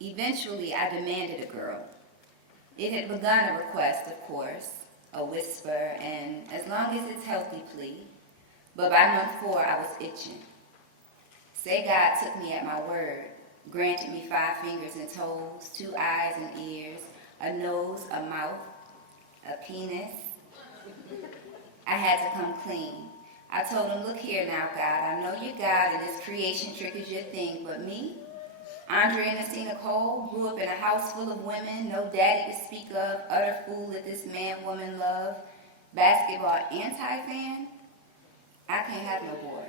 Eventually, I demanded a girl. It had begun a request, of course, a whisper, and as long as it's healthy plea. But by month 4, I was itching. Say God took me at my word, granted me 5 fingers and toes, 2 eyes and ears, a nose, a mouth, a penis. I had to come clean. I told him, look here now, God, I know you're God and this creation trick is your thing, but me, Andria Nacina Cole, grew up in a house full of women, no daddy to speak of, utter fool at this man-woman love, basketball anti-fan. I can't have no boy.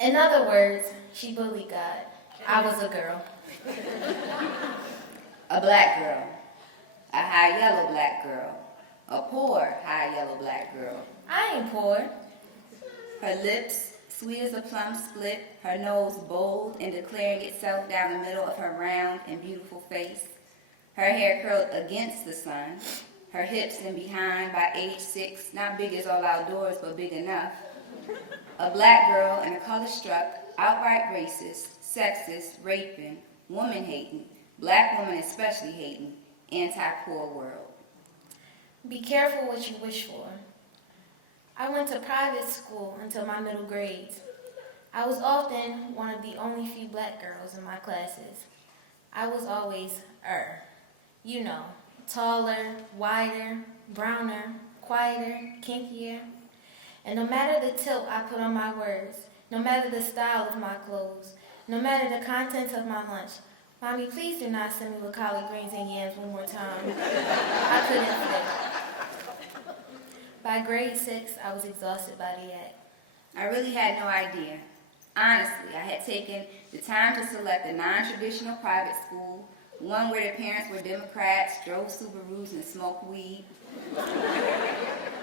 In other words, she bullied God. I was a girl. A black girl. A high yellow black girl. A poor high yellow black girl. I ain't poor. Her lips, sweet as a plum split, her nose bold and declaring itself down the middle of her round and beautiful face. Her hair curled against the sun, her hips and behind by age 6, not big as all outdoors, but big enough. A black girl in a color-struck, outright racist, sexist, raping, woman-hating, black woman especially hating, anti-poor world. Be careful what you wish for. I went to private school until my middle grades. I was often one of the only few black girls in my classes. I was always you know, taller, wider, browner, quieter, kinkier. And no matter the tilt I put on my words, no matter the style of my clothes, no matter the contents of my lunch, Mommy, please do not send me with collard greens and yams one more time. I couldn't fit. By grade 6, I was exhausted by the act. I really had no idea. Honestly, I had taken the time to select a non-traditional private school, one where their parents were Democrats, drove Subarus, and smoked weed.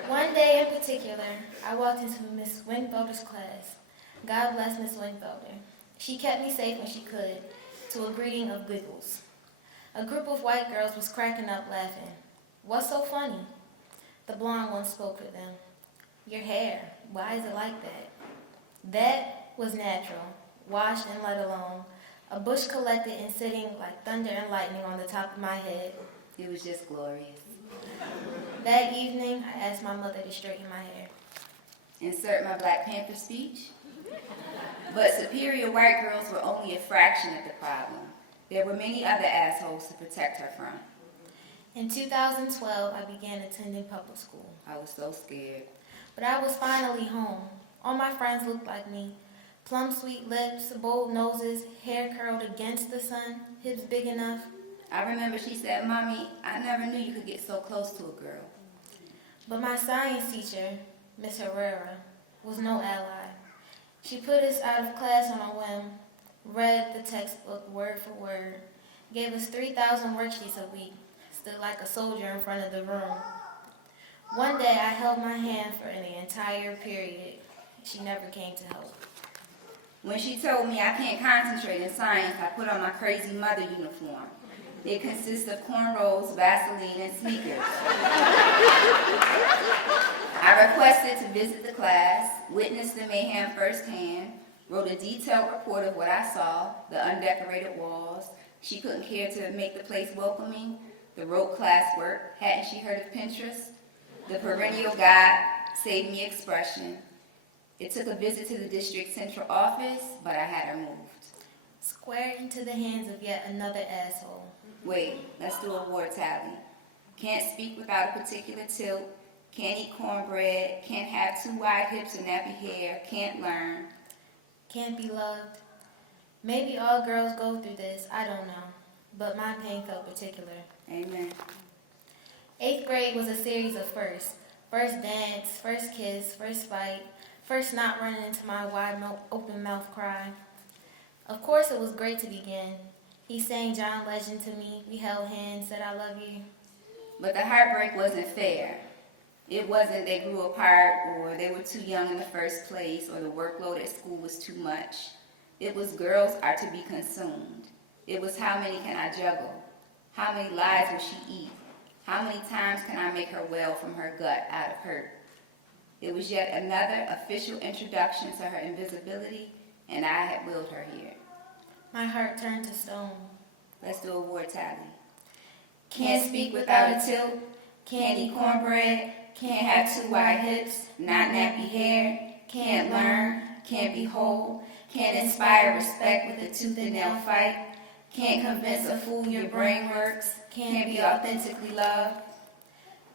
One day in particular, I walked into Miss Weinberg's class. God bless Miss Weinberg. She kept me safe when she could, to a greeting of giggles. A group of white girls was cracking up laughing. What's so funny? The blonde one spoke for them. Your hair, why is it like that? That was natural, washed and let alone. A bush collected and sitting like thunder and lightning on the top of my head. It was just glorious. That evening, I asked my mother to straighten my hair. Insert my Black Panther speech. But superior white girls were only a fraction of the problem. There were many other assholes to protect her from. In 2012, I began attending public school. I was so scared. But I was finally home. All my friends looked like me. Plum sweet lips, bold noses, hair curled against the sun, hips big enough. I remember she said, Mommy, I never knew you could get so close to a girl. But my science teacher, Miss Herrera, was no ally. She put us out of class on a whim, read the textbook word for word, gave us 3,000 worksheets a week, stood like a soldier in front of the room. One day I held my hand for the entire period. She never came to help. When she told me I can't concentrate in science, I put on my crazy mother uniform. It consists of cornrows, Vaseline, and sneakers. I requested to visit the class, witness the mayhem firsthand, wrote a detailed report of what I saw, the undecorated walls. She couldn't care to make the place welcoming, the rote classwork. Hadn't she heard of Pinterest? The perennial guide saved me expression. It took a visit to the district central office, but I had her moved. Square into the hands of yet another asshole. Wait, let's do a war tally. Can't speak without a particular tilt, can't eat cornbread, can't have 2 wide hips and nappy hair, can't learn. Can't be loved. Maybe all girls go through this, I don't know. But my pain felt particular. Amen. 8th grade was a series of firsts. First dance, first kiss, first fight, first not running into my wide open mouth cry. Of course it was great to begin. He sang John Legend to me. We held hands, said I love you. But the heartbreak wasn't fair. It wasn't they grew apart or they were too young in the first place or the workload at school was too much. It was girls are to be consumed. It was how many can I juggle? How many lies will she eat? How many times can I make her well from her gut out of hurt? It was yet another official introduction to her invisibility, and I had willed her here. My heart turned to stone. Let's do a word tally. Can't speak without a tilt. Can't eat cornbread. Can't have 2 wide hips, not nappy hair. Can't learn. Can't be whole. Can't inspire respect with a tooth and nail fight. Can't convince a fool your brain works. Can't be authentically loved.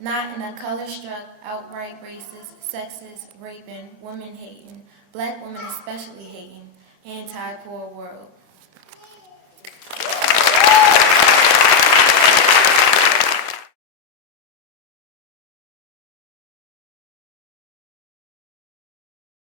Not in a color-struck, outright racist, sexist, raping, woman-hating, black women especially hating, anti-poor world.